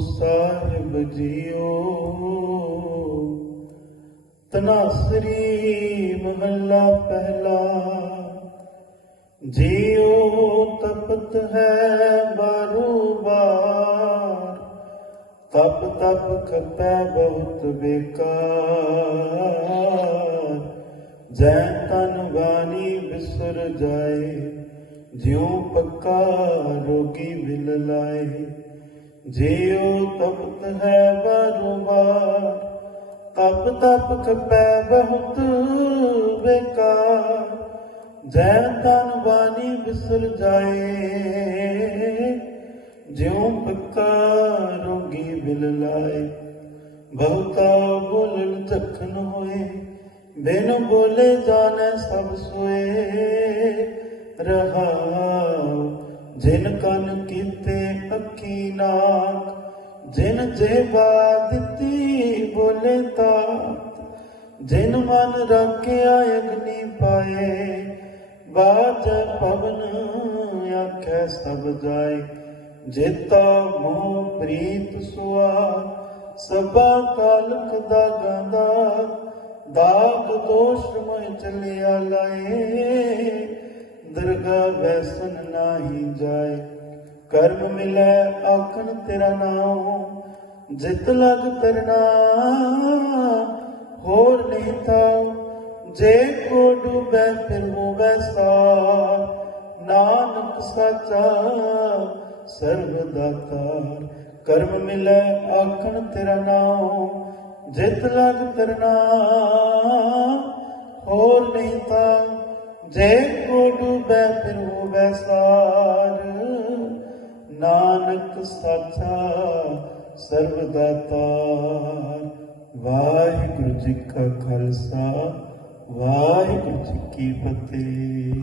ਸਾਹਿਬ JIO ਤਨਾਸਰੀ ਮਹੱਲਾ ਪਹਿਲਾ JIO ਤਪਤ ਹੈ ਬਾਰੂ ਬਾਰ ਤਪ ਤਪ ਕਰਤਾ ਬਹੁਤ ਬੇਕਾਰ ਜੈ ਤਨ ਵਾਣੀ ਵਿਸਰ ਜਾਏ ਜਿਉ ਪੱਕਾ ਰੋਗੀ ਮਿਲ ਲਾਏ ਜਿਉ ਤਪਤ ਹੈ ਬਰੁਬਾਰ ਤਪ ਤਪ ਕਪੈ ਬਹੁਤ ਬੇਕਾ ਜੈ ਤਨ ਬਾਣੀ ਬਿਸਰ ਜਾਏ ਜਿਉ ਪੱਕਾ ਰੋਗੀ ਬਿਲ ਲਾਏ ਬਹੁਤਾ ਬੋਲਣ ਤਖਨ ਹੋਏ ਬਿਨ ਬੋਲੇ ਜਾਣੈ ਸਭ ਸੋਏ ਰਹਾ ਜਿਨ ਕਨ ਕੀਤੇ ਅੱਖੀ ਨਾ ਜੇਬਾ ਦਿੱਤੀ ਬੋਲੇ ਤਾ ਜਿਨ ਮਨ ਰੱਖਿਆ ਅਗਨੀ ਪਾਏ ਬਾਜ ਪਵਨ ਆਖੇ ਸਭ ਜਾਏ ਜੇਤਾ ਮੋ ਪ੍ਰੀਤ ਸੁਆ ਸਭਾ ਕਾਲਕ ਦਾ ਗਾਂਦਾ ਦਾਗ ਦੋਸ਼ ਮੈਂ ਚੱਲਿਆ ਲਾਏ ਦਰਗਾ ਵੈਸਨ ਨਾਹੀ ਜਾਏ ਕਰਮ ਮਿਲੈ ਆਖਣ ਤੇਰਾ ਨਾਮ ਜਿਤ ਲਗ ਤਰਨਾ ਹੋਰ ਨਹੀਂ ਤਾ ਜੇ ਕੋ ਡੁਬੈ ਫਿਰ ਹੋਵੈ ਸਾਰ ਨਾਨਕ ਸਚਾ ਸਰਬ ਦਾਤਾ ਕਰਮ ਮਿਲੈ ਆਖਣ ਤੇਰਾ ਨਾਮ ਜਿਤ ਲਗ ਤਰਨਾ ਹੋਰ ਨਹੀਂ ਤਾ ਜੇ ਕੋ ਡੁਬੈ ਫਿਰ ਹੋਵੈ ਸਾਰ ਨਾਨਕ ਸਾਚਾ ਸਰਬ ਦਾਤਾ ਵਾਹਿਗੁਰੂ ਜੀ ਕਾ ਖਾਲਸਾ ਵਾਹਿਗੁਰੂ ਜੀ ਕੀ ਫਤਿਹ